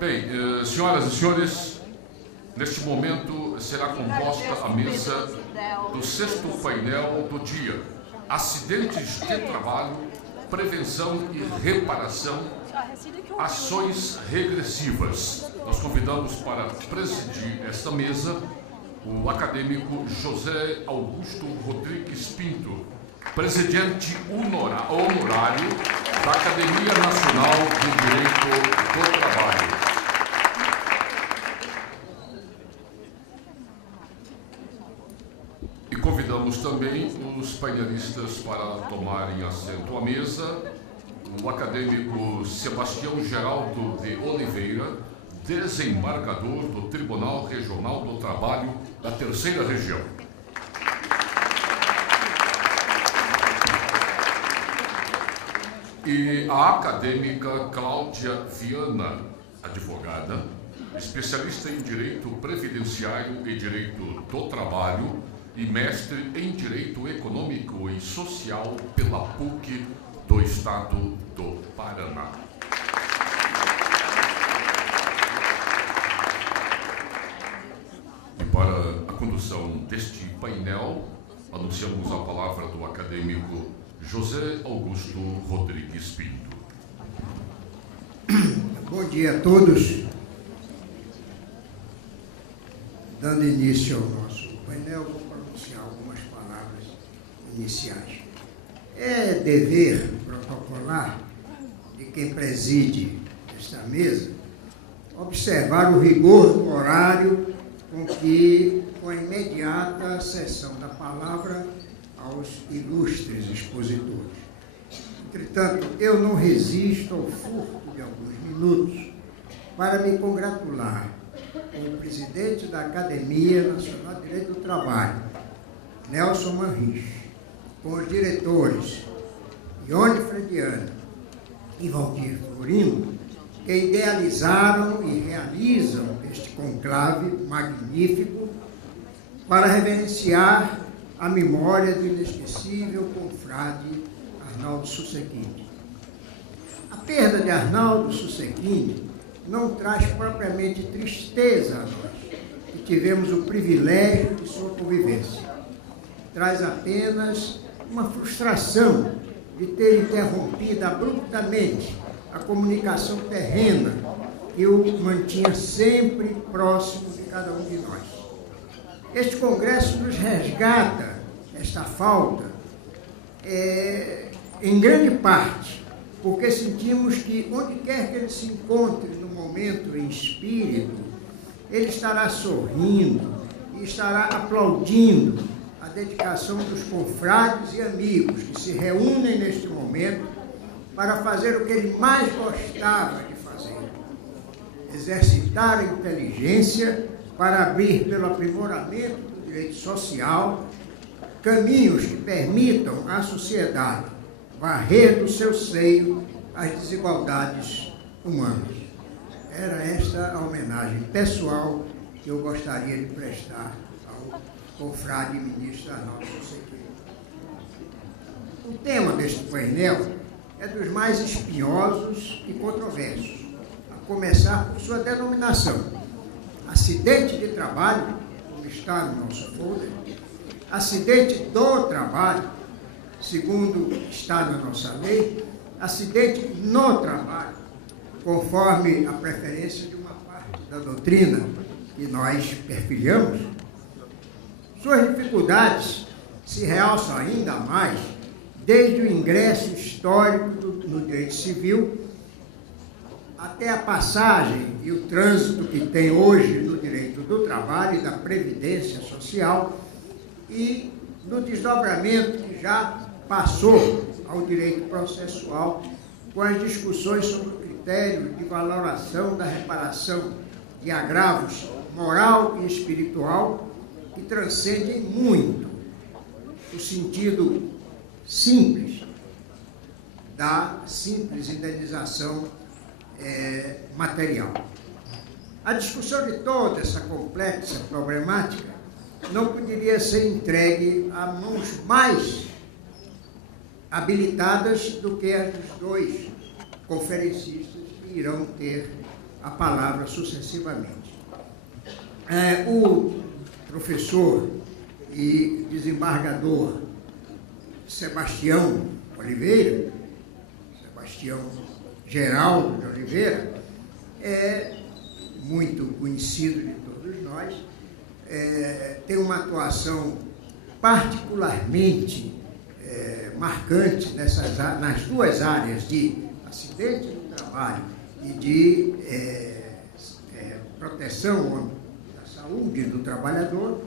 Bem, senhoras e senhores, neste momento será composta a mesa do 6º painel do dia: Acidentes de trabalho, prevenção e reparação, ações regressivas. Nós convidamos para presidir esta mesa o acadêmico José Augusto Rodrigues Pinto, presidente honorário da Academia Nacional do Direito do Trabalho. E convidamos também os painelistas para tomarem assento à mesa: o acadêmico Sebastião Geraldo de Oliveira, desembargador do Tribunal Regional do Trabalho da 3ª Região. E a acadêmica Cláudia Viana, advogada, especialista em Direito Previdenciário e Direito do Trabalho e mestre em Direito Econômico e Social pela PUC do Estado do Paraná. E para a condução deste painel, anunciamos a palavra do acadêmico José Augusto Rodrigues Pinto. Bom dia a todos. Dando início ao nosso painel, vou pronunciar algumas palavras iniciais. É dever protocolar de quem preside esta mesa observar o rigor do horário com a imediata cessão da palavra aos ilustres expositores. Entretanto, eu não resisto ao furto de alguns minutos para me congratular com o presidente da Academia Nacional de Direito do Trabalho, Nelson Manrich, com os diretores Ione Frediani e Valdir Florino, que idealizaram e realizam este conclave magnífico para reverenciar a memória do inesquecível confrade Arnaldo Susequini. A perda de Arnaldo Susequini não traz propriamente tristeza a nós, que tivemos o privilégio de sua convivência. Traz apenas uma frustração de ter interrompido abruptamente a comunicação terrena que o mantinha sempre próximo de cada um de nós. Este congresso nos resgata esta falta, em grande parte, porque sentimos que, onde quer que ele se encontre no momento em espírito, ele estará sorrindo e estará aplaudindo a dedicação dos confrades e amigos que se reúnem neste momento para fazer o que ele mais gostava de fazer: exercitar a inteligência para abrir, pelo aprimoramento do direito social, caminhos que permitam à sociedade varrer do seu seio as desigualdades humanas. Era esta a homenagem pessoal que eu gostaria de prestar ao confrade e ministro Arnaldo Susequini. O tema deste painel é dos mais espinhosos e controversos, a começar por sua denominação: acidente de trabalho, como está no nosso folder, acidente do trabalho, segundo está na nossa lei, acidente no trabalho, conforme a preferência de uma parte da doutrina que nós perfilhamos. Suas dificuldades se realçam ainda mais desde o ingresso histórico no direito civil até a passagem e o trânsito que tem hoje no direito do trabalho e da previdência social, e no desdobramento que já passou ao direito processual, com as discussões sobre o critério de valoração da reparação de agravos moral e espiritual, que transcendem muito o sentido simples da simples indenização material. A discussão de toda essa complexa problemática não poderia ser entregue a mãos mais habilitadas do que as dos dois conferencistas que irão ter a palavra sucessivamente. O professor e desembargador Sebastião Geraldo de Oliveira, é muito conhecido de todos nós, tem uma atuação particularmente marcante nas duas áreas de acidente do trabalho e de proteção da saúde do trabalhador,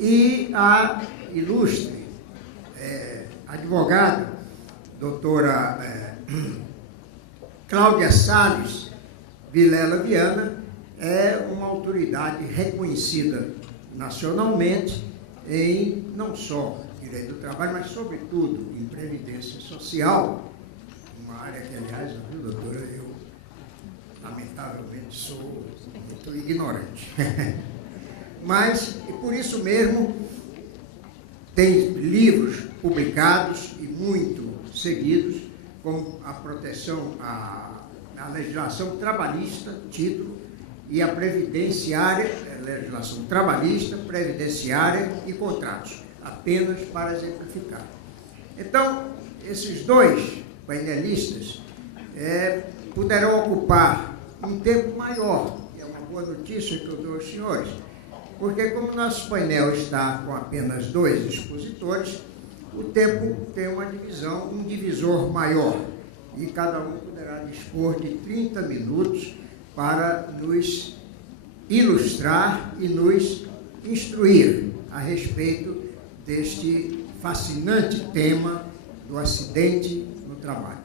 e a ilustre advogada, doutora Cláudia Salles Vilela Viana, é uma autoridade reconhecida nacionalmente em não só direito do trabalho, mas sobretudo em previdência social, uma área que, aliás, doutora, eu lamentavelmente sou muito ignorante. Mas, e por isso mesmo, tem livros publicados e muito seguidos, como a proteção, a legislação trabalhista, título, e a previdenciária, legislação trabalhista, previdenciária e contratos, apenas para exemplificar. Então, esses dois painelistas poderão ocupar um tempo maior, e é uma boa notícia que eu dou aos senhores, porque como nosso painel está com apenas 2 expositores, o tempo tem uma divisão, um divisor maior, e cada um poderá dispor de 30 minutos para nos ilustrar e nos instruir a respeito deste fascinante tema do acidente no trabalho.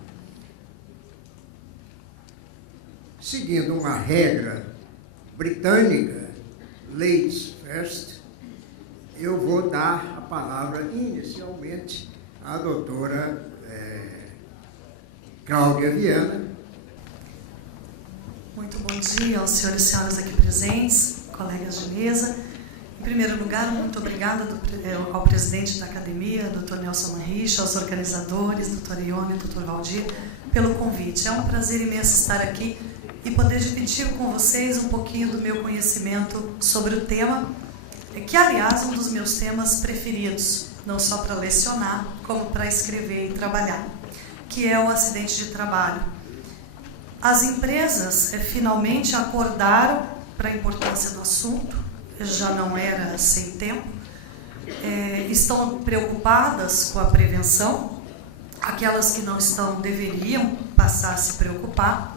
Seguindo uma regra britânica, ladies first, eu vou dar a palavra inicialmente à doutora Cláudia Viana. Muito bom dia aos senhores e senhoras aqui presentes, colegas de mesa. Em primeiro lugar, muito obrigada ao presidente da academia, Dr. Nelson Manricha, aos organizadores, Dr. Ione e Dr. Valdir, pelo convite. É um prazer imenso estar aqui e poder dividir com vocês um pouquinho do meu conhecimento sobre o tema, que, aliás, é um dos meus temas preferidos, não só para lecionar, como para escrever e trabalhar, que é o acidente de trabalho. As empresas finalmente acordaram para a importância do assunto, já não era sem tempo, estão preocupadas com a prevenção, aquelas que não estão deveriam passar a se preocupar,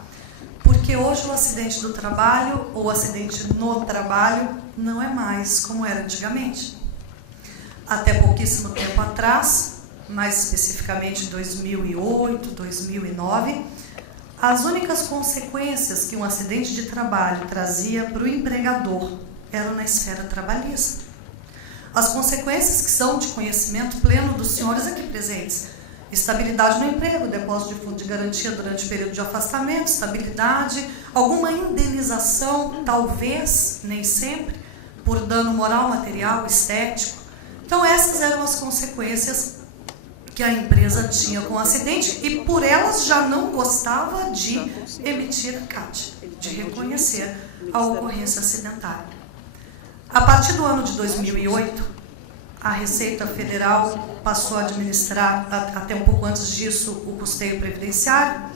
porque hoje o acidente do trabalho, ou o acidente no trabalho, não é mais como era antigamente. Até pouquíssimo tempo atrás, mais especificamente em 2008, 2009, as únicas consequências que um acidente de trabalho trazia para o empregador eram na esfera trabalhista. As consequências que são de conhecimento pleno dos senhores aqui presentes: estabilidade no emprego, depósito de fundo de garantia durante o período de afastamento, estabilidade, alguma indenização, talvez, nem sempre, por dano moral, material, estético. Então, essas eram as consequências que a empresa tinha com o acidente, e por elas já não gostava de emitir a CAT, de reconhecer a ocorrência acidentária. A partir do ano de 2008, a Receita Federal passou a administrar, até um pouco antes disso, o custeio previdenciário.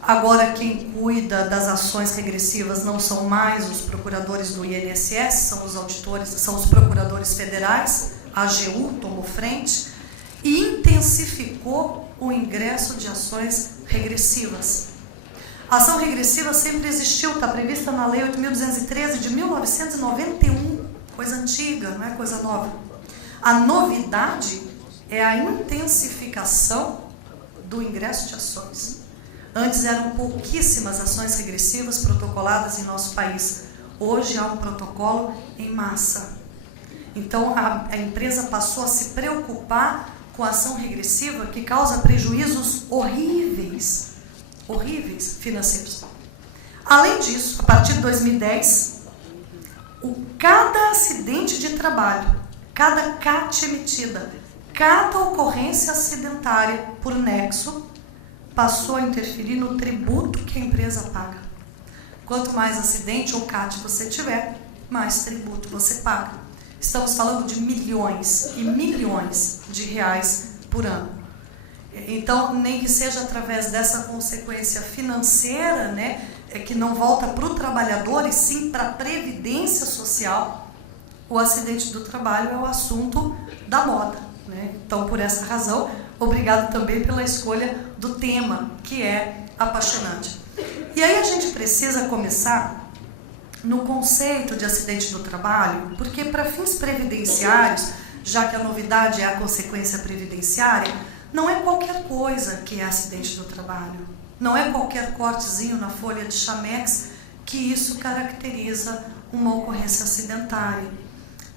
Agora quem cuida das ações regressivas não são mais os procuradores do INSS, são os auditores, são os procuradores federais. A AGU tomou frente e intensificou o ingresso de ações regressivas. A ação regressiva sempre existiu, está prevista na Lei 8.213 de 1991, coisa antiga, não é coisa nova. A novidade é a intensificação do ingresso de ações. Antes eram pouquíssimas ações regressivas protocoladas em nosso país. Hoje há um protocolo em massa. Então a empresa passou a se preocupar com a ação regressiva, que causa prejuízos horríveis financeiros. Além disso, a partir de 2010, cada acidente de trabalho, cada CAT emitida, cada ocorrência acidentária por nexo, passou a interferir no tributo que a empresa paga. Quanto mais acidente ou CAT você tiver, mais tributo você paga. Estamos falando de milhões e milhões de reais por ano. Então, nem que seja através dessa consequência financeira, né, que não volta para o trabalhador e sim para a previdência social, o acidente do trabalho é o assunto da moda, né? Então, por essa razão, obrigado também pela escolha do tema, que é apaixonante. E aí a gente precisa começar no conceito de acidente do trabalho, porque para fins previdenciários, já que a novidade é a consequência previdenciária, não é qualquer coisa que é acidente do trabalho. Não é qualquer cortezinho na folha de Chamex que isso caracteriza uma ocorrência acidentária.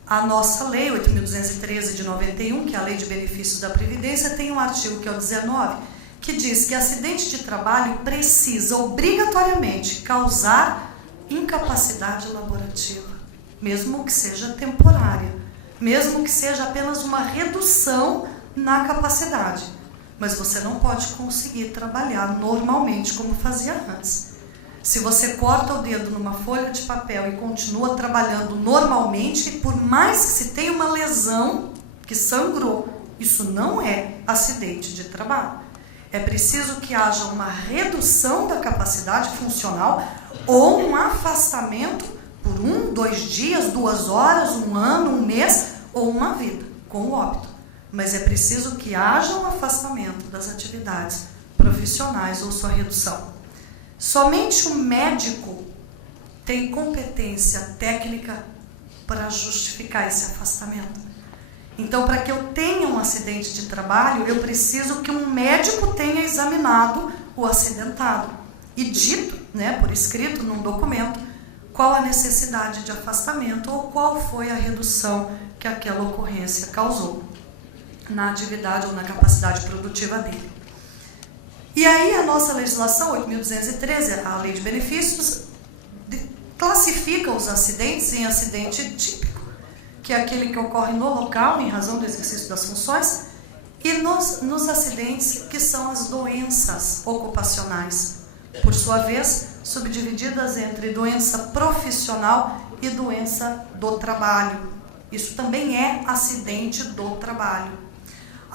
A nossa lei 8.213 de 91, que é a Lei de Benefícios da Previdência, tem um artigo que é o 19, que diz que acidente de trabalho precisa obrigatoriamente causar incapacidade laborativa, mesmo que seja temporária, mesmo que seja apenas uma redução na capacidade. Mas você não pode conseguir trabalhar normalmente como fazia antes. Se você corta o dedo numa folha de papel e continua trabalhando normalmente, por mais que se tenha uma lesão que sangrou, isso não é acidente de trabalho. É preciso que haja uma redução da capacidade funcional ou um afastamento por 1, 2 dias, 2 horas, 1 ano, 1 mês ou uma vida, com o óbito. Mas é preciso que haja um afastamento das atividades profissionais ou sua redução. Somente o médico tem competência técnica para justificar esse afastamento. Então, para que eu tenha um acidente de trabalho, eu preciso que um médico tenha examinado o acidentado e dito, né, por escrito, num documento, qual a necessidade de afastamento ou qual foi a redução que aquela ocorrência causou na atividade ou na capacidade produtiva dele. E aí a nossa legislação 8.213, a Lei de Benefícios, classifica os acidentes em acidente típico, que é aquele que ocorre no local, em razão do exercício das funções, e nos acidentes que são as doenças ocupacionais, por sua vez, subdivididas entre doença profissional e doença do trabalho. Isso também é acidente do trabalho.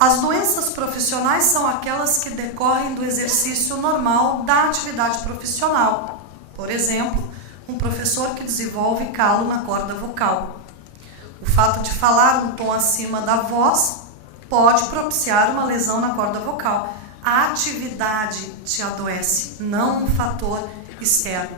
As doenças profissionais são aquelas que decorrem do exercício normal da atividade profissional. Por exemplo, um professor que desenvolve calo na corda vocal. O fato de falar um tom acima da voz pode propiciar uma lesão na corda vocal. A atividade te adoece, não um fator externo.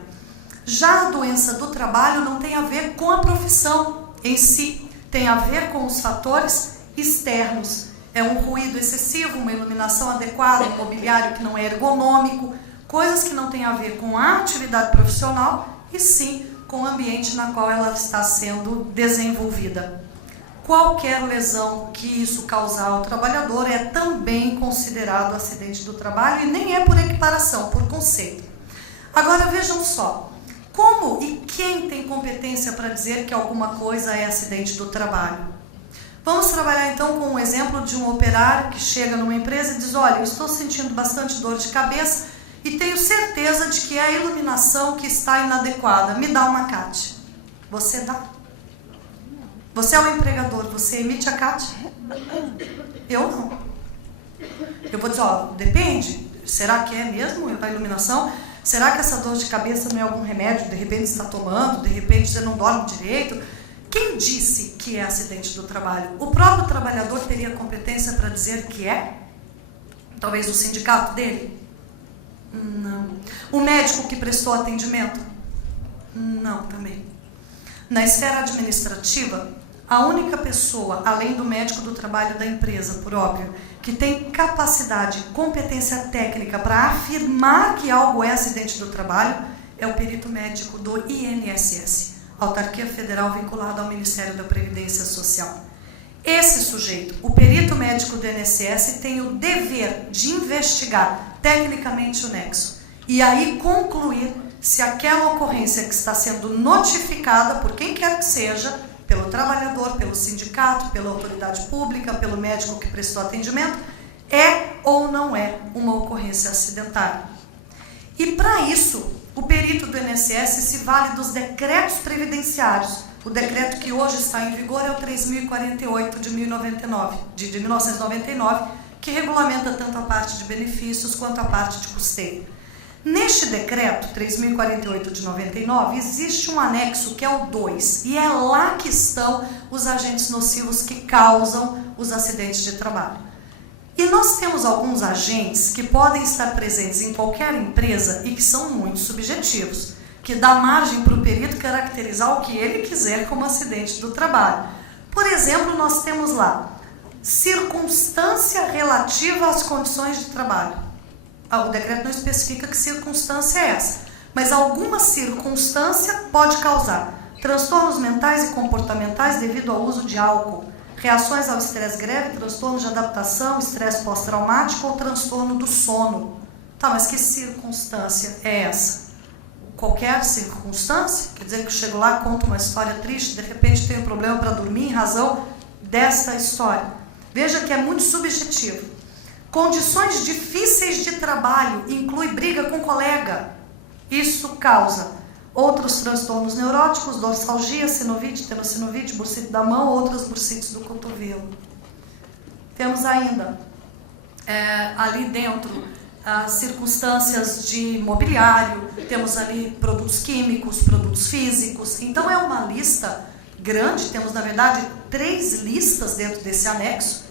Já a doença do trabalho não tem a ver com a profissão em si, tem a ver com os fatores externos. É um ruído excessivo, uma iluminação adequada, um mobiliário que não é ergonômico, coisas que não têm a ver com a atividade profissional e sim com o ambiente na qual ela está sendo desenvolvida. Qualquer lesão que isso causar ao trabalhador é também considerado acidente do trabalho e nem é por equiparação, por conceito. Agora vejam só, como e quem tem competência para dizer que alguma coisa é acidente do trabalho? Vamos trabalhar então com um exemplo de um operário que chega numa empresa e diz: olha, eu estou sentindo bastante dor de cabeça e tenho certeza de que é a iluminação que está inadequada. Me dá uma CAT. Você dá? Você é o empregador, você emite a CAT? Eu não. Eu vou dizer, ó, depende. Será que é mesmo a iluminação? Será que essa dor de cabeça não é algum remédio? De repente você está tomando, de repente você não dorme direito? Quem disse que é acidente do trabalho? O próprio trabalhador teria competência para dizer que é? Talvez o sindicato dele? Não. O médico que prestou atendimento? Não, também. Na esfera administrativa, a única pessoa, além do médico do trabalho da empresa, por óbvio, que tem capacidade e competência técnica para afirmar que algo é acidente do trabalho, é o perito médico do INSS. Autarquia Federal vinculada ao Ministério da Previdência Social. Esse sujeito, o perito médico do INSS, tem o dever de investigar tecnicamente o nexo e aí concluir se aquela ocorrência que está sendo notificada por quem quer que seja, pelo trabalhador, pelo sindicato, pela autoridade pública, pelo médico que prestou atendimento, é ou não é uma ocorrência acidentária. E para isso, o perito do INSS se vale dos decretos previdenciários. O decreto que hoje está em vigor é o 3.048 de 1999, que regulamenta tanto a parte de benefícios quanto a parte de custeio. Neste decreto, 3.048 de 99, existe um anexo que é o 2, e é lá que estão os agentes nocivos que causam os acidentes de trabalho. E nós temos alguns agentes que podem estar presentes em qualquer empresa e que são muito subjetivos, que dá margem para o perito caracterizar o que ele quiser como acidente do trabalho. Por exemplo, nós temos lá circunstância relativa às condições de trabalho. O decreto não especifica que circunstância é essa, mas alguma circunstância pode causar transtornos mentais e comportamentais devido ao uso de álcool, reações ao estresse grave, transtorno de adaptação, estresse pós-traumático ou transtorno do sono. Tá, mas que circunstância é essa? Qualquer circunstância? Quer dizer que eu chego lá, conto uma história triste, de repente tenho um problema para dormir em razão dessa história. Veja que é muito subjetivo. Condições difíceis de trabalho, inclui briga com colega. Isso causa outros transtornos neuróticos, dorsalgia, sinovite, tenossinovite, bursite da mão, outras bursites do cotovelo. Temos ainda, ali dentro, as circunstâncias de mobiliário, temos ali produtos químicos, produtos físicos. Então é uma lista grande, temos na verdade 3 listas dentro desse anexo,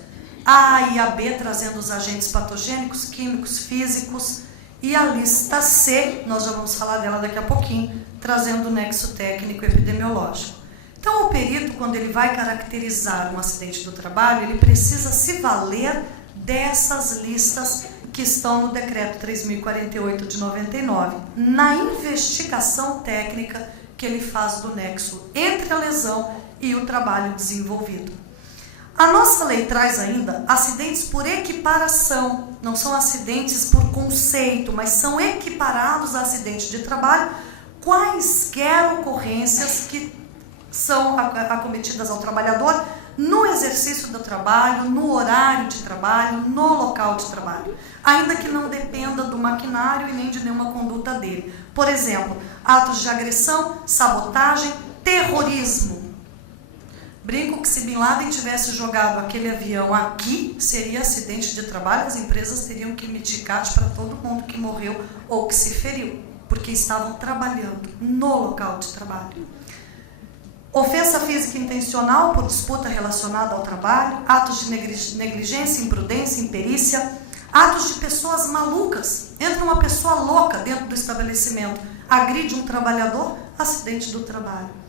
A e a B trazendo os agentes patogênicos, químicos, físicos, e a lista C, nós já vamos falar dela daqui a pouquinho, trazendo o nexo técnico epidemiológico. Então o perito, quando ele vai caracterizar um acidente do trabalho, ele precisa se valer dessas listas que estão no decreto 3.048 de 99, na investigação técnica que ele faz do nexo entre a lesão e o trabalho desenvolvido. A nossa lei traz ainda acidentes por equiparação, não são acidentes por conceito, mas são equiparados a acidentes de trabalho, quaisquer ocorrências que são acometidas ao trabalhador no exercício do trabalho, no horário de trabalho, no local de trabalho, ainda que não dependa do maquinário e nem de nenhuma conduta dele. Por exemplo, atos de agressão, sabotagem, terrorismo. Brinco que se Bin Laden tivesse jogado aquele avião aqui, seria acidente de trabalho, as empresas teriam que emitir CAT para todo mundo que morreu ou que se feriu, porque estavam trabalhando no local de trabalho. Ofensa física intencional por disputa relacionada ao trabalho, atos de negligência, imprudência, imperícia, atos de pessoas malucas. Entra uma pessoa louca dentro do estabelecimento, agride um trabalhador, acidente do trabalho.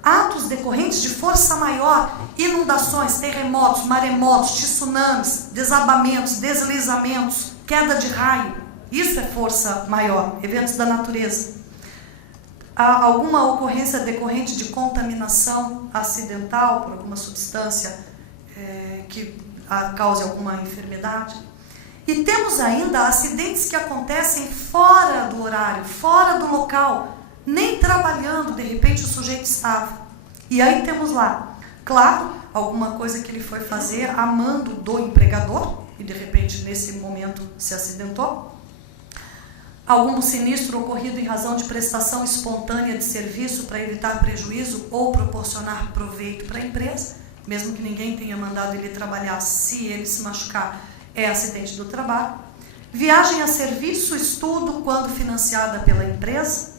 Atos decorrentes de força maior, inundações, terremotos, maremotos, tsunamis, desabamentos, deslizamentos, queda de raio. Isso é força maior, eventos da natureza. Há alguma ocorrência decorrente de contaminação acidental por alguma substância que cause alguma enfermidade. E temos ainda acidentes que acontecem fora do horário, fora do local, nem trabalhando, de repente o sujeito estava. E aí temos lá, claro, alguma coisa que ele foi fazer a mando do empregador, e de repente nesse momento se acidentou. Algum sinistro ocorrido em razão de prestação espontânea de serviço para evitar prejuízo ou proporcionar proveito para a empresa, mesmo que ninguém tenha mandado ele trabalhar, se ele se machucar, é acidente do trabalho. Viagem a serviço, estudo, quando financiada pela empresa.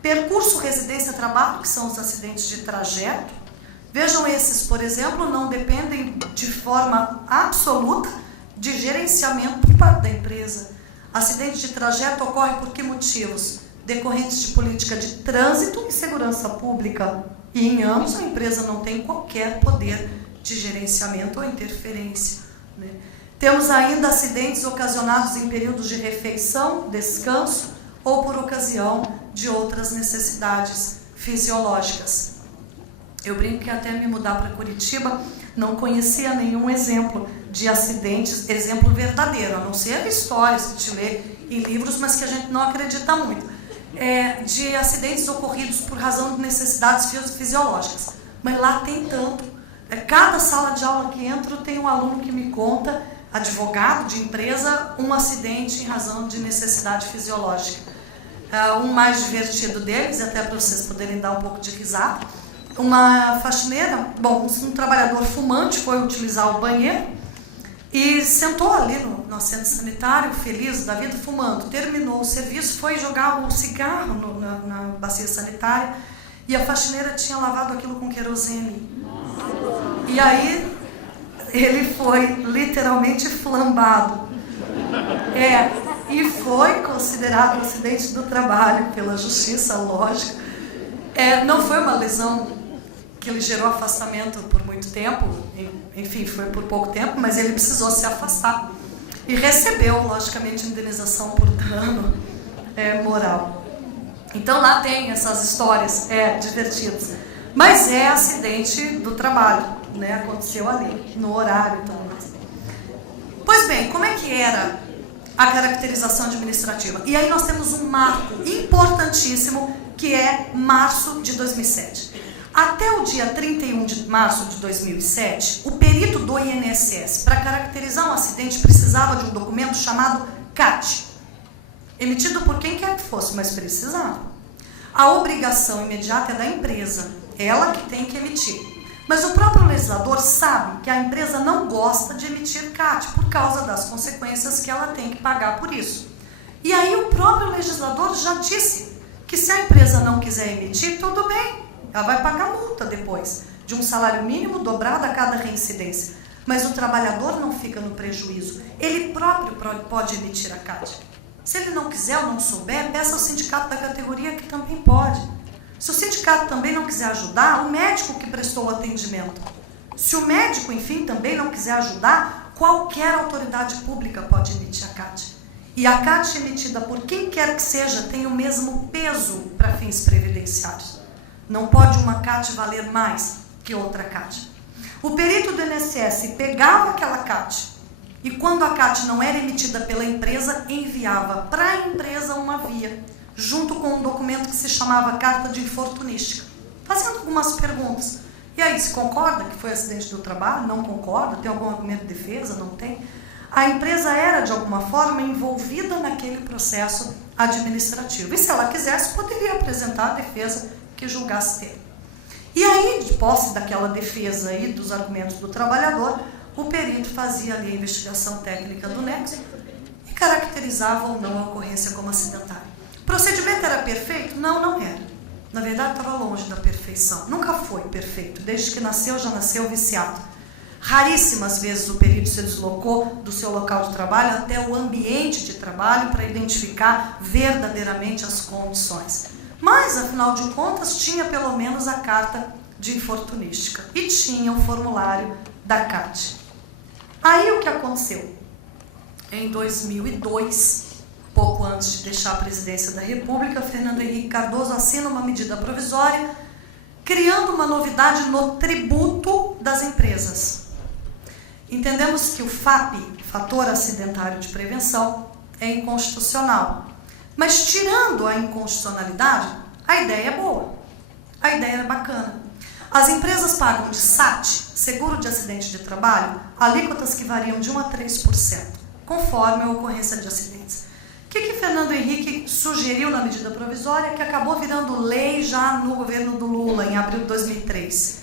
Percurso, residência, trabalho, que são os acidentes de trajeto. Vejam, esses, por exemplo, não dependem de forma absoluta de gerenciamento por parte da empresa. Acidente de trajeto ocorre por que motivos? Decorrentes de política de trânsito e segurança pública. E em ambos a empresa não tem qualquer poder de gerenciamento ou interferência, né? Temos ainda acidentes ocasionados em períodos de refeição, descanso ou por ocasião de outras necessidades fisiológicas. Eu brinco que até me mudar para Curitiba não conhecia nenhum exemplo de acidentes, exemplo verdadeiro, a não ser histórias que te lê em livros, mas que a gente não acredita muito, de acidentes ocorridos por razão de necessidades fisiológicas. Mas lá tem tanto. Cada sala de aula que entro tem um aluno que me conta advogado de empresa, um acidente em razão de necessidade fisiológica. Um mais divertido deles, até para vocês poderem dar um pouco de risada, uma faxineira, um trabalhador fumante foi utilizar o banheiro e sentou ali no assento sanitário, feliz da vida, fumando. Terminou o serviço, foi jogar o cigarro na bacia sanitária e a faxineira tinha lavado aquilo com querosene. E aí ele foi literalmente flambado. E foi considerado um acidente do trabalho pela justiça, lógico. Não foi uma lesão que ele gerou afastamento por muito tempo, enfim, foi por pouco tempo, mas ele precisou se afastar. E recebeu, logicamente, indenização por dano moral. Então lá tem essas histórias divertidas. Mas é acidente do trabalho, né? Aconteceu ali, no horário e tudo mais. Pois bem, como é que era a caracterização administrativa? E aí nós temos um marco importantíssimo, que é março de 2007. Até o dia 31 de março de 2007, o perito do INSS, para caracterizar um acidente, precisava de um documento chamado CAT, emitido por quem quer que fosse, mas precisava. A obrigação imediata é da empresa, ela que tem que emitir. Mas o próprio legislador sabe que a empresa não gosta de emitir CAT por causa das consequências que ela tem que pagar por isso. E aí o próprio legislador já disse que se a empresa não quiser emitir, tudo bem, ela vai pagar multa depois, de um salário mínimo dobrado a cada reincidência. Mas o trabalhador não fica no prejuízo, ele próprio pode emitir a CAT. Se ele não quiser ou não souber, peça ao sindicato da categoria, que também pode. Se o sindicato também não quiser ajudar, o médico que prestou o atendimento. Se o médico, enfim, também não quiser ajudar, qualquer autoridade pública pode emitir a CAT. E a CAT emitida por quem quer que seja tem o mesmo peso para fins previdenciários. Não pode uma CAT valer mais que outra CAT. O perito do INSS pegava aquela CAT e, quando a CAT não era emitida pela empresa, enviava para a empresa uma via, junto com um documento que se chamava carta de infortunística, fazendo algumas perguntas. E aí, se concorda que foi acidente do trabalho? Não concorda? Tem algum argumento de defesa? Não tem? A empresa era, de alguma forma, envolvida naquele processo administrativo. E, se ela quisesse, poderia apresentar a defesa que julgasse ter. E aí, de posse daquela defesa e dos argumentos do trabalhador, o perito fazia ali a investigação técnica do nexo e caracterizava ou não a ocorrência como acidentária. O procedimento era perfeito? Não, não era. Na verdade, estava longe da perfeição. Nunca foi perfeito. Desde que nasceu, já nasceu viciado. Raríssimas vezes o perito se deslocou do seu local de trabalho até o ambiente de trabalho para identificar verdadeiramente as condições. Mas, afinal de contas, tinha pelo menos a carta de infortunística e tinha o formulário da CAT. Aí o que aconteceu? Em 2002, pouco antes de deixar a presidência da República, Fernando Henrique Cardoso assina uma medida provisória criando uma novidade no tributo das empresas. Entendemos que o FAP, Fator Acidentário de Prevenção, é inconstitucional. Mas, tirando a inconstitucionalidade, a ideia é boa, a ideia é bacana. As empresas pagam de SAT, seguro de acidente de trabalho, alíquotas que variam de 1% a 3%, conforme a ocorrência de acidentes. O que Fernando Henrique sugeriu na medida provisória, que acabou virando lei já no governo do Lula, em abril de 2003?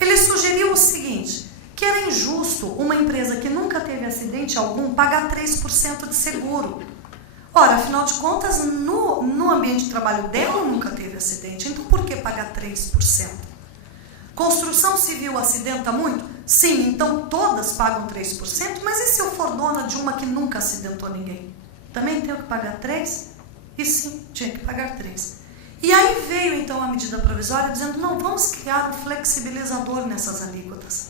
Ele sugeriu o seguinte, que era injusto uma empresa que nunca teve acidente algum pagar 3% de seguro. Ora, afinal de contas, no ambiente de trabalho dela nunca teve acidente, então por que pagar 3%? Construção civil acidenta muito? Sim, então todas pagam 3%, mas e se eu for dona de uma que nunca acidentou ninguém? Também tenho que pagar 3%? E sim, tinha que pagar 3%. E aí veio então a medida provisória dizendo, não, vamos criar um flexibilizador nessas alíquotas.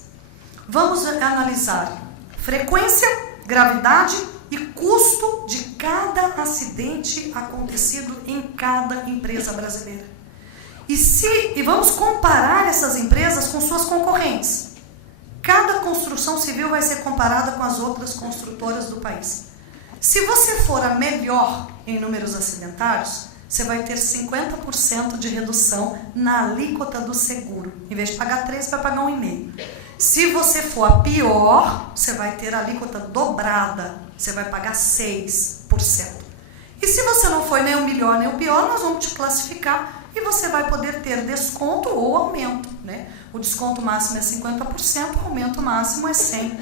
Vamos analisar frequência, gravidade e custo de cada acidente acontecido em cada empresa brasileira. E vamos comparar essas empresas com suas concorrentes. Cada construção civil vai ser comparada com as outras construtoras do país. Se você for a melhor em números acidentários, você vai ter 50% de redução na alíquota do seguro. Em vez de pagar 3%, vai pagar 1,5%. Se você for a pior, você vai ter a alíquota dobrada, você vai pagar 6%. E se você não foi nem o melhor nem o pior, nós vamos te classificar e você vai poder ter desconto ou aumento, né? O desconto máximo é 50%, o aumento máximo é 100%.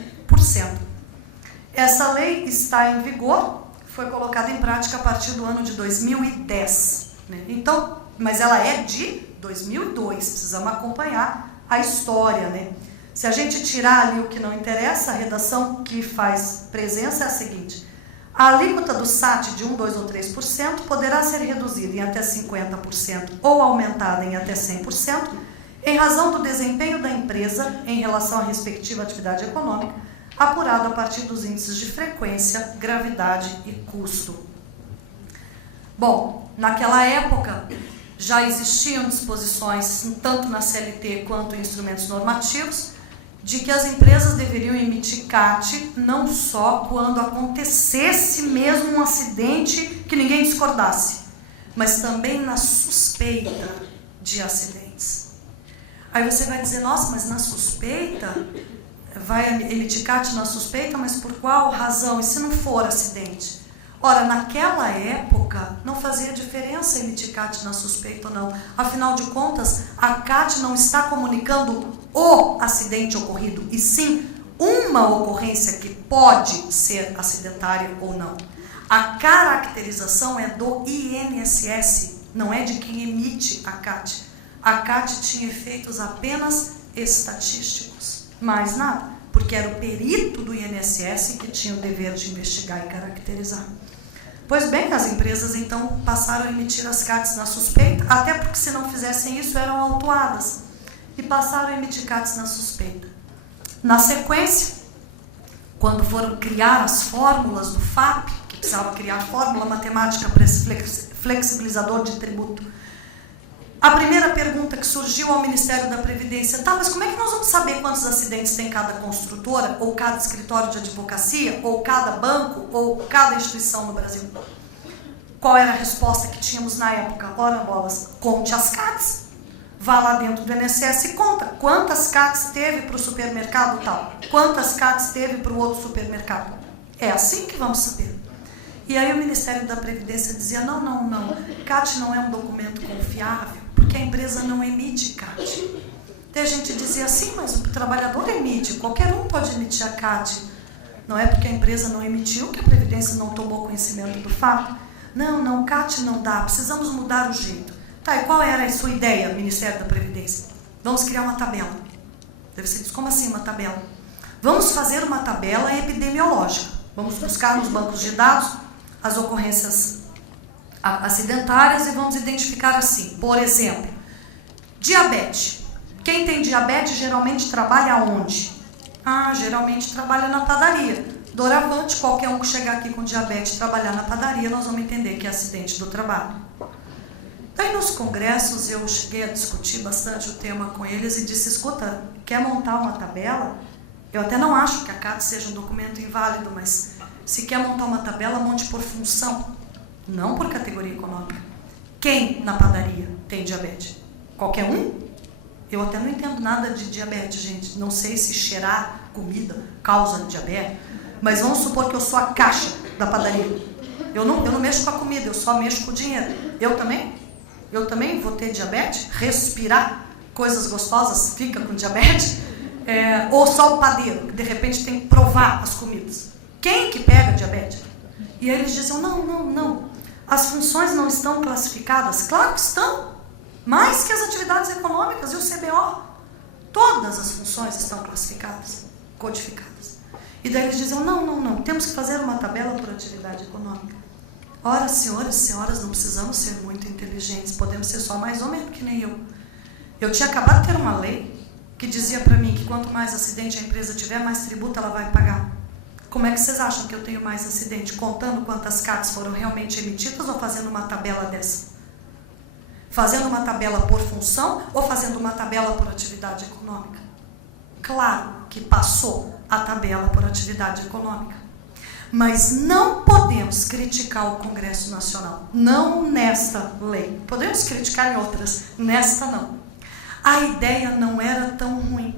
Essa lei está em vigor, foi colocada em prática a partir do ano de 2010, né? Então, mas ela é de 2002, precisamos acompanhar a história, né? Se a gente tirar ali o que não interessa, a redação que faz presença é a seguinte: a alíquota do SAT de 1, 2 ou 3% poderá ser reduzida em até 50% ou aumentada em até 100% em razão do desempenho da empresa em relação à respectiva atividade econômica, apurado a partir dos índices de frequência, gravidade e custo. Bom, naquela época já existiam disposições, tanto na CLT quanto em instrumentos normativos, de que as empresas deveriam emitir CAT não só quando acontecesse mesmo um acidente que ninguém discordasse, mas também na suspeita de acidentes. Aí você vai dizer, nossa, mas na suspeita? Vai emitir CAT na suspeita, mas por qual razão? E se não for acidente? Ora, naquela época não fazia diferença emitir CAT na suspeita ou não. Afinal de contas, a CAT não está comunicando o acidente ocorrido, e sim uma ocorrência que pode ser acidentária ou não. A caracterização é do INSS, não é de quem emite a CAT. A CAT tinha efeitos apenas estatísticos, mais nada, porque era o perito do INSS que tinha o dever de investigar e caracterizar. Pois bem, as empresas então passaram a emitir as CATs na suspeita, até porque se não fizessem isso eram autuadas, e passaram a emitir CATs na suspeita. Na sequência, quando foram criar as fórmulas do FAP, que precisava criar fórmula matemática para esse flexibilizador de tributo, a primeira pergunta que surgiu ao Ministério da Previdência: tá, mas como é que nós vamos saber quantos acidentes tem cada construtora, ou cada escritório de advocacia, ou cada banco, ou cada instituição no Brasil? Qual era a resposta que tínhamos na época? Ora, bolas, conte as CATs. Vá lá dentro do INSS e conta quantas CATs teve para o supermercado tal, quantas CATs teve para o outro supermercado. É assim que vamos saber. E aí o Ministério da Previdência dizia, não, CAT não é um documento confiável, porque a empresa não emite CAT. Daí a gente dizia assim, mas o trabalhador emite, qualquer um pode emitir a CAT. Não é porque a empresa não emitiu que a Previdência não tomou conhecimento do fato? Não, CAT não dá, precisamos mudar o jeito. Tá, e qual era a sua ideia, Ministério da Previdência? Vamos criar uma tabela. Deve ser, como assim uma tabela? Vamos fazer uma tabela epidemiológica. Vamos buscar nos bancos de dados as ocorrências acidentárias e vamos identificar assim, por exemplo, diabetes. Quem tem diabetes geralmente trabalha onde? Geralmente trabalha na padaria. Doravante, qualquer um que chegar aqui com diabetes e trabalhar na padaria, nós vamos entender que é acidente do trabalho. Daí nos congressos eu cheguei a discutir bastante o tema com eles e disse, escuta, quer montar uma tabela? Eu até não acho que a CAT seja um documento inválido, mas se quer montar uma tabela, monte por função, não por categoria econômica. Quem na padaria tem diabetes? Qualquer um? Eu até não entendo nada de diabetes, gente. Não sei se cheirar comida causa diabetes, mas vamos supor que eu sou a caixa da padaria. Eu não mexo com a comida, eu só mexo com o dinheiro. Eu também vou ter diabetes? Respirar coisas gostosas fica com diabetes? Ou só o padeiro, que de repente tem que provar as comidas? Quem que pega diabetes? E aí eles diziam, não, as funções não estão classificadas. Claro que estão, mais que as atividades econômicas e o CBO. Todas as funções estão classificadas, codificadas. E daí eles diziam, não, temos que fazer uma tabela por atividade econômica. Ora, senhores e senhoras, não precisamos ser muito inteligentes, podemos ser só mais ou menos que nem eu. Eu tinha acabado de ter uma lei que dizia para mim que quanto mais acidente a empresa tiver, mais tributo ela vai pagar. Como é que vocês acham que eu tenho mais acidente? Contando quantas CATs foram realmente emitidas ou fazendo uma tabela dessa? Fazendo uma tabela por função ou fazendo uma tabela por atividade econômica? Claro que passou a tabela por atividade econômica. Mas não podemos criticar o Congresso Nacional, não nesta lei. Podemos criticar em outras, nesta não. A ideia não era tão ruim.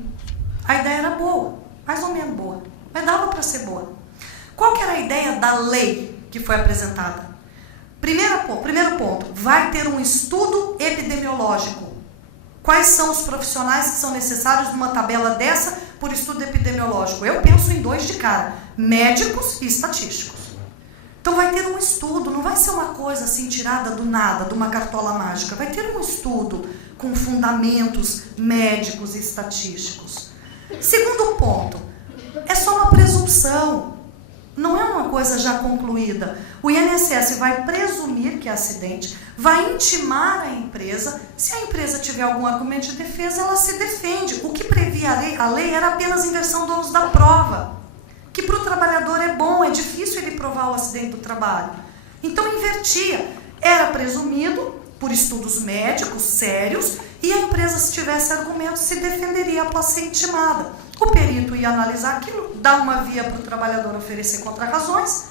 A ideia era boa, mais ou menos boa, mas dava para ser boa. Qual que era a ideia da lei que foi apresentada? Primeiro ponto, vai ter um estudo epidemiológico. Quais são os profissionais que são necessários numa tabela dessa por estudo epidemiológico? Eu penso em 2 de cara, médicos e estatísticos. Então vai ter um estudo, não vai ser uma coisa assim tirada do nada, de uma cartola mágica. Vai ter um estudo com fundamentos médicos e estatísticos. Segundo ponto, é só uma presunção. Não é uma coisa já concluída. O INSS vai presumir que é acidente, vai intimar a empresa. Se a empresa tiver algum argumento de defesa, ela se defende. O que previa a lei era apenas inversão do ônus da prova, que para o trabalhador é bom, é difícil ele provar o acidente do trabalho. Então invertia. Era presumido por estudos médicos sérios e a empresa, se tivesse argumentos, se defenderia após ser intimada. O perito ia analisar aquilo, dar uma via para o trabalhador oferecer contra-razões,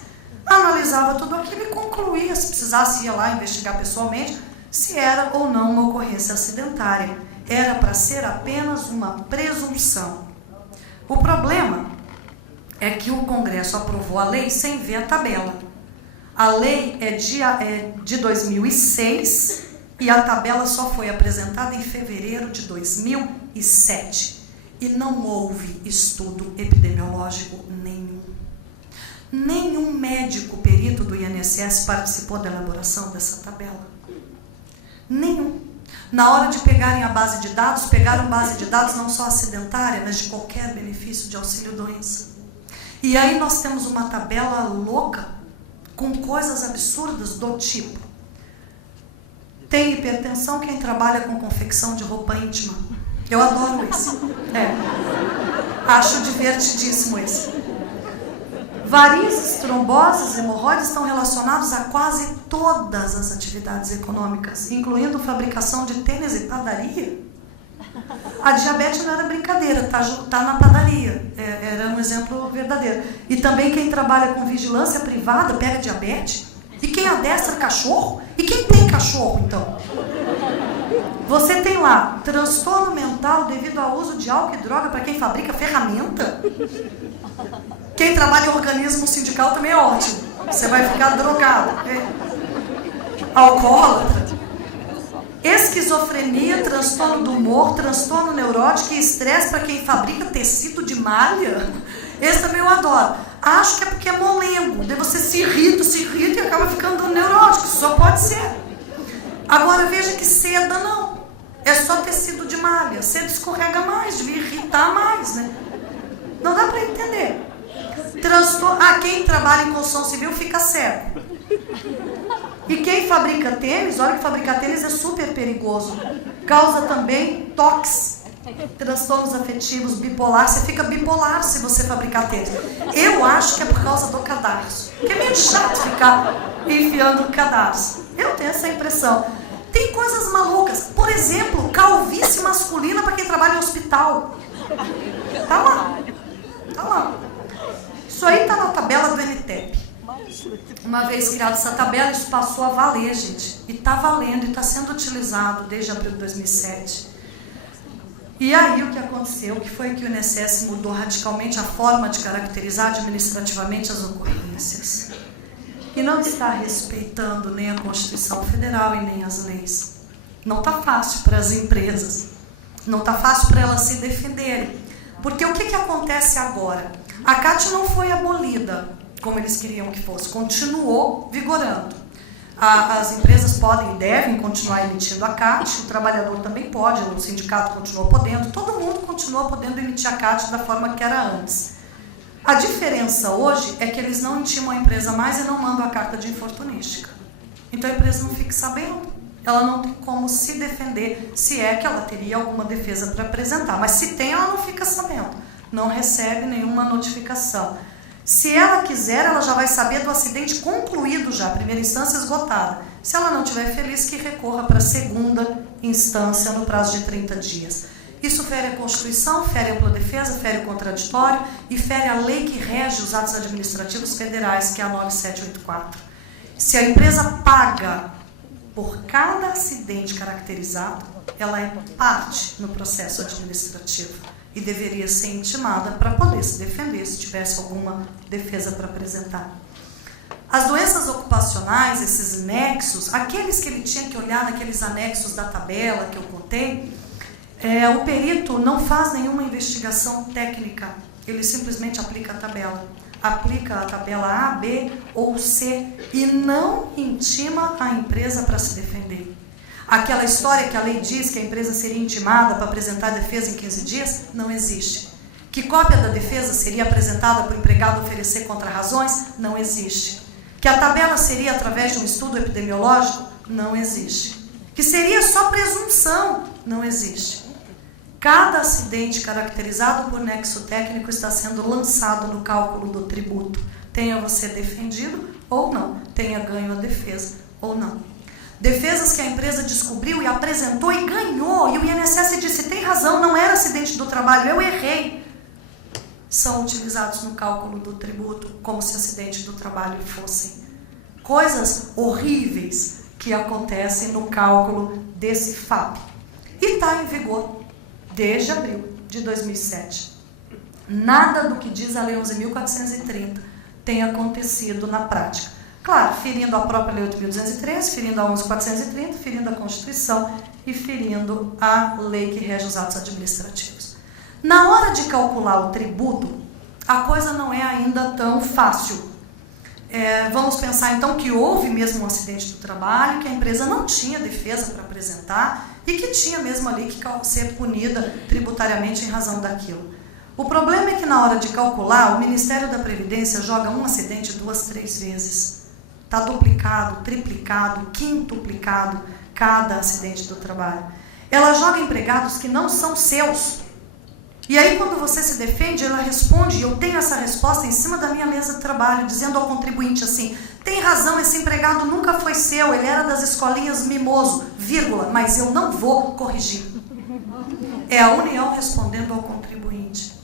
analisava tudo aquilo e concluía, se precisasse ia lá investigar pessoalmente, se era ou não uma ocorrência acidentária. Era para ser apenas uma presunção. O problema é que o Congresso aprovou a lei sem ver a tabela. A lei é de 2006 e a tabela só foi apresentada em fevereiro de 2007. E não houve estudo epidemiológico nenhum. Nenhum médico perito do INSS participou da elaboração dessa tabela. Nenhum. Na hora de pegarem a base de dados, pegaram base de dados não só acidentária, mas de qualquer benefício de auxílio-doença. E aí nós temos uma tabela louca, com coisas absurdas do tipo: tem hipertensão quem trabalha com confecção de roupa íntima. Eu adoro esse. Acho divertidíssimo esse. Varizes, tromboses e hemorroides estão relacionados a quase todas as atividades econômicas, incluindo fabricação de tênis e padaria. A diabetes não era brincadeira, tá na padaria. Era um exemplo verdadeiro. E também quem trabalha com vigilância privada pega diabetes. E quem adestra cachorro? E quem tem cachorro, então? Você tem lá transtorno mental devido ao uso de álcool e droga para quem fabrica ferramenta? Quem trabalha em organismo sindical também é ótimo. Você vai ficar drogado. Alcoólatra. Esquizofrenia, transtorno do humor, transtorno neurótico e estresse para quem fabrica tecido de malha. Esse também eu adoro. Acho que é porque é molengo. Daí você se irrita e acaba ficando neurótico. Só pode ser. Agora veja que seda não. É só tecido de malha. Seda escorrega mais, devia irritar mais, né? Não dá para entender. Quem trabalha em construção civil fica cego. E quem fabrica tênis, olha que fabricar tênis é super perigoso. Causa também toques, transtornos afetivos, bipolar. Você fica bipolar se você fabricar tênis. Eu acho que é por causa do cadarço. Que é meio chato ficar enfiando o cadarço. Eu tenho essa impressão. Tem coisas malucas. Por exemplo, calvície masculina para quem trabalha em hospital. Tá lá. Tá lá. Isso aí tá na tabela do NTEP. Uma vez criada essa tabela, isso passou a valer, gente. E está valendo, e está sendo utilizado desde abril de 2007. E aí o que aconteceu, que foi que o INSS mudou radicalmente a forma de caracterizar administrativamente as ocorrências. E não está respeitando nem a Constituição Federal e nem as leis. Não está fácil para as empresas. Não está fácil para elas se defenderem. Porque o que acontece agora? A CAT não foi abolida, como eles queriam que fosse, continuou vigorando. As empresas podem e devem continuar emitindo a CAT, o trabalhador também pode, o sindicato continua podendo, todo mundo continua podendo emitir a CAT da forma que era antes. A diferença hoje é que eles não intimam a empresa mais e não mandam a carta de infortunística. Então a empresa não fica sabendo, ela não tem como se defender, se é que ela teria alguma defesa para apresentar. Mas se tem, ela não fica sabendo, não recebe nenhuma notificação. Se ela quiser, ela já vai saber do acidente concluído já, primeira instância esgotada. Se ela não estiver feliz, que recorra para a segunda instância no prazo de 30 dias. Isso fere a Constituição, fere a ampla defesa, fere o contraditório e fere a lei que rege os atos administrativos federais, que é a 9784. Se a empresa paga por cada acidente caracterizado, ela é parte no processo administrativo. e deveria ser intimada para poder se defender, se tivesse alguma defesa para apresentar. As doenças ocupacionais, esses nexos, aqueles que ele tinha que olhar naqueles anexos da tabela que eu contei, o perito não faz nenhuma investigação técnica, ele simplesmente aplica a tabela. Aplica a tabela A, B ou C e não intima a empresa para se defender. Aquela história que a lei diz que a empresa seria intimada para apresentar a defesa em 15 dias, não existe. Que cópia da defesa seria apresentada para o empregado oferecer contra-razões, não existe. Que a tabela seria através de um estudo epidemiológico, não existe. Que seria só presunção, não existe. Cada acidente caracterizado por nexo técnico está sendo lançado no cálculo do tributo. Tenha você defendido ou não, tenha ganho a defesa ou não. Defesas que a empresa descobriu e apresentou e ganhou, e o INSS disse, tem razão, não era acidente do trabalho, eu errei. São utilizados no cálculo do tributo como se acidente do trabalho fossem coisas horríveis que acontecem no cálculo desse FAP. E está em vigor desde abril de 2007. Nada do que diz a Lei 11.430 tem acontecido na prática. Claro, ferindo a própria Lei 8.203, ferindo a 11.430, ferindo a Constituição e ferindo a lei que rege os atos administrativos. Na hora de calcular o tributo, a coisa não é ainda tão fácil. Vamos pensar então que houve mesmo um acidente do trabalho, que a empresa não tinha defesa para apresentar e que tinha mesmo ali que ser punida tributariamente em razão daquilo. O problema é que na hora de calcular, o Ministério da Previdência joga um acidente 2, 3 vezes. Está duplicado, triplicado, quintuplicado cada acidente do trabalho. Ela joga empregados que não são seus. E aí quando você se defende, ela responde, e eu tenho essa resposta em cima da minha mesa de trabalho, dizendo ao contribuinte assim, tem razão, esse empregado nunca foi seu, ele era das escolinhas mimoso, vírgula, mas eu não vou corrigir. É a União respondendo ao contribuinte.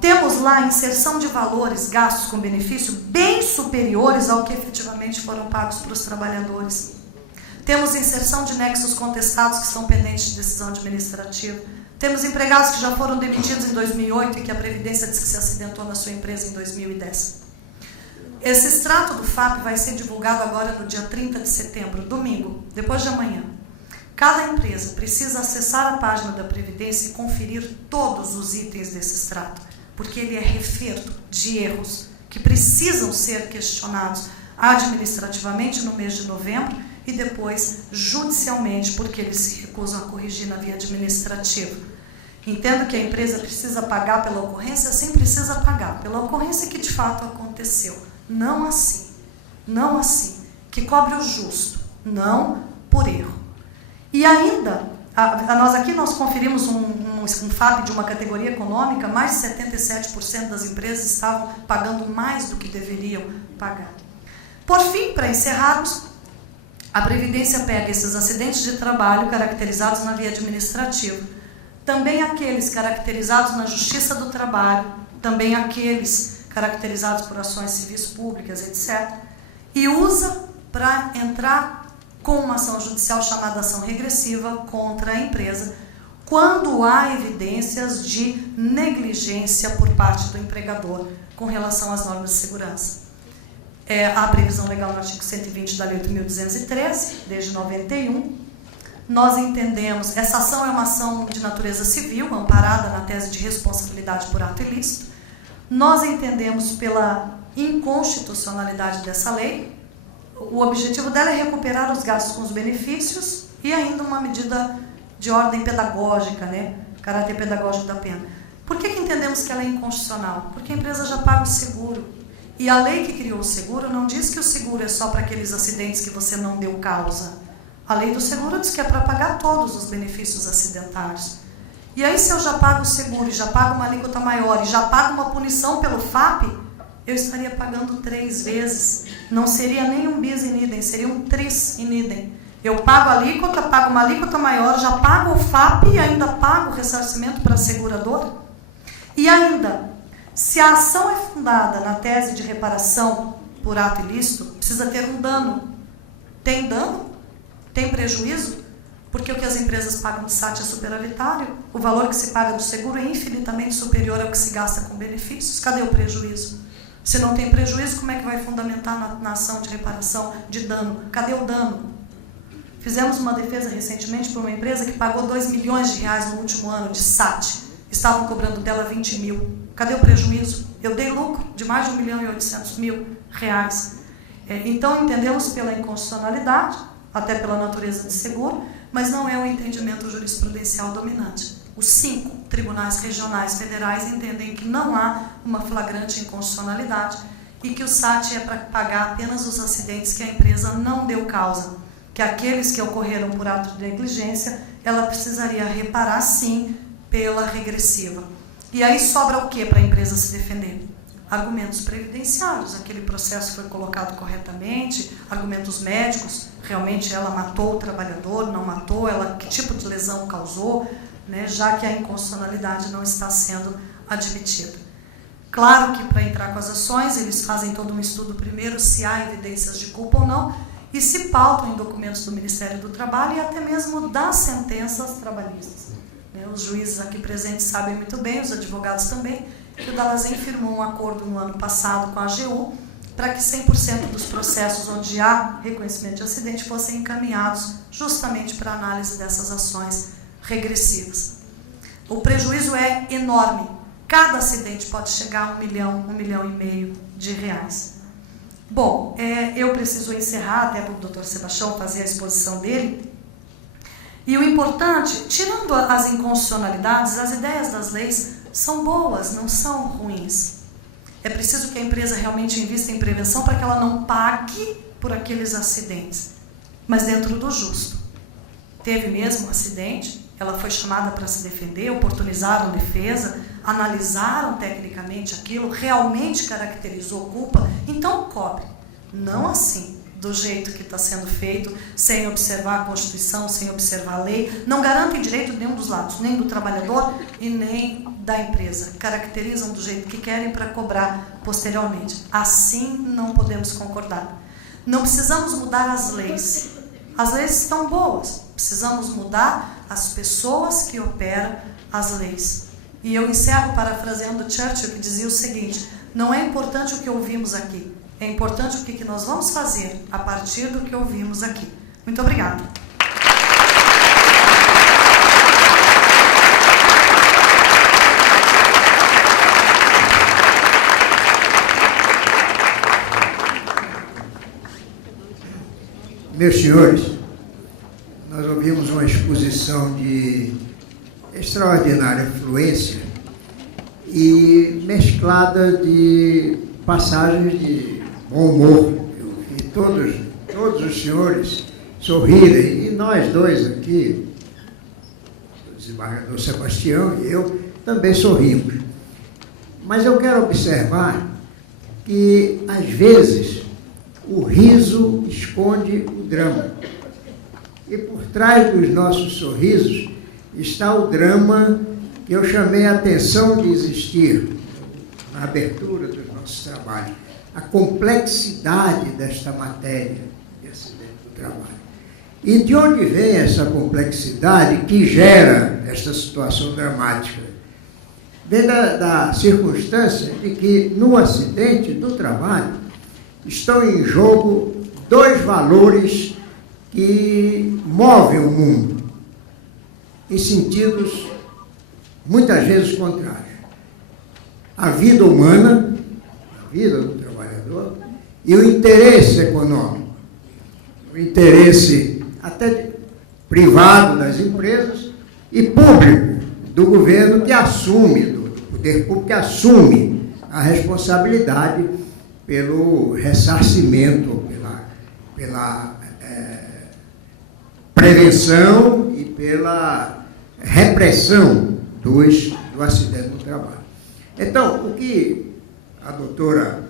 Temos lá inserção de valores gastos com benefício bem superiores ao que efetivamente foram pagos para os trabalhadores. Temos inserção de nexos contestados que são pendentes de decisão administrativa. Temos empregados que já foram demitidos em 2008 e que a Previdência diz que se acidentou na sua empresa em 2010. Esse extrato do FAP vai ser divulgado agora no dia 30 de setembro, domingo, depois de amanhã. Cada empresa precisa acessar a página da Previdência e conferir todos os itens desse extrato, porque ele é referto de erros que precisam ser questionados administrativamente no mês de novembro e depois judicialmente, porque eles se recusam a corrigir na via administrativa. Entendo que a empresa precisa pagar pela ocorrência, sim, precisa pagar pela ocorrência que de fato aconteceu. Não assim, não assim, que cobre o justo, não por erro. E ainda, nós conferimos um FAP de uma categoria econômica, mais de 77% das empresas estavam pagando mais do que deveriam pagar. Por fim, para encerrarmos, a Previdência pega esses acidentes de trabalho caracterizados na via administrativa, também aqueles caracterizados na Justiça do Trabalho, também aqueles caracterizados por ações civis públicas, etc., e usa para entrar com uma ação judicial chamada ação regressiva contra a empresa, quando há evidências de negligência por parte do empregador com relação às normas de segurança. A previsão legal no artigo 120 da Lei 8.213, desde 91. Nós entendemos, essa ação é uma ação de natureza civil, amparada na tese de responsabilidade por ato ilícito. Nós entendemos pela inconstitucionalidade dessa lei. O objetivo dela é recuperar os gastos com os benefícios e ainda uma medida de ordem pedagógica, caráter pedagógico da pena. Por que entendemos que ela é inconstitucional? Porque a empresa já paga o seguro. E a lei que criou o seguro não diz que o seguro é só para aqueles acidentes que você não deu causa. A lei do seguro diz que é para pagar todos os benefícios acidentários. E aí, se eu já pago o seguro, e já pago uma alíquota maior, e já pago uma punição pelo FAP, eu estaria pagando 3 vezes. Não seria nem um bis in idem, seria um tris in idem. Eu pago a alíquota, pago uma alíquota maior, já pago o FAP e ainda pago o ressarcimento para a seguradora. E ainda, se a ação é fundada na tese de reparação por ato ilícito, precisa ter um dano. Tem dano? Tem prejuízo? Porque o que as empresas pagam de SAT é superavitário, o valor que se paga do seguro é infinitamente superior ao que se gasta com benefícios. Cadê o prejuízo? Se não tem prejuízo, como é que vai fundamentar na ação de reparação de dano? Cadê o dano? Fizemos uma defesa recentemente para uma empresa que pagou R$2 milhões no último ano de SAT. Estavam cobrando dela 20 mil. Cadê o prejuízo? Eu dei lucro de mais de R$1.800.000. Então, entendemos pela inconstitucionalidade, até pela natureza de seguro, mas não é o entendimento jurisprudencial dominante. Os 5 tribunais regionais federais entendem que não há uma flagrante inconstitucionalidade e que o SAT é para pagar apenas os acidentes que a empresa não deu causa, que aqueles que ocorreram por ato de negligência, ela precisaria reparar sim pela regressiva. E aí sobra o que para a empresa se defender? Argumentos previdenciários, aquele processo foi colocado corretamente, argumentos médicos, realmente ela matou o trabalhador, não matou, ela que tipo de lesão causou, né, já que a inconstitucionalidade não está sendo admitida. Claro que para entrar com as ações, eles fazem todo um estudo primeiro se há evidências de culpa ou não, e se pautam em documentos do Ministério do Trabalho e até mesmo das sentenças trabalhistas. Os juízes aqui presentes sabem muito bem, os advogados também, que o Dalazen firmou um acordo no ano passado com a AGU para que 100% dos processos onde há reconhecimento de acidente fossem encaminhados justamente para a análise dessas ações regressivas. O prejuízo é enorme. Cada acidente pode chegar a R$1 milhão e meio de reais. Bom, eu preciso encerrar, até para o Dr. Sebastião fazer a exposição dele. E o importante, tirando as inconstitucionalidades, as ideias das leis são boas, não são ruins. É preciso que a empresa realmente invista em prevenção para que ela não pague por aqueles acidentes, mas dentro do justo. Teve mesmo um acidente, ela foi chamada para se defender, oportunizaram defesa, analisaram tecnicamente aquilo, realmente caracterizou culpa, então cobre. Não assim, do jeito que está sendo feito, sem observar a Constituição, sem observar a lei, não garantem direito de nenhum dos lados, nem do trabalhador e nem da empresa. Caracterizam do jeito que querem para cobrar posteriormente. Assim não podemos concordar. Não precisamos mudar as leis. As leis estão boas. Precisamos mudar as pessoas que operam as leis. E eu encerro parafraseando Churchill, que dizia o seguinte: não é importante o que ouvimos aqui, é importante o que nós vamos fazer a partir do que ouvimos aqui. Muito obrigada. Meus senhores, nós ouvimos uma exposição de extraordinária fluência e mesclada de passagens de bom humor. Eu vi todos os senhores sorrirem, e nós dois aqui, o desembargador Sebastião e eu, também sorrimos. Mas eu quero observar que, às vezes, o riso esconde o drama. E por trás dos nossos sorrisos está o drama que eu chamei a atenção de existir na abertura dos nossos trabalhos. A complexidade desta matéria de acidente do trabalho. E de onde vem essa complexidade que gera esta situação dramática? Vem da circunstância de que no acidente do trabalho estão em jogo dois valores que movem o mundo em sentidos muitas vezes contrários. A vida humana, a vida do trabalhador, e o interesse econômico, o interesse até privado das empresas e público do governo, que assume, do poder público, que assume a responsabilidade pelo ressarcimento, pela prevenção e pela repressão do acidente no trabalho. Então, o que a doutora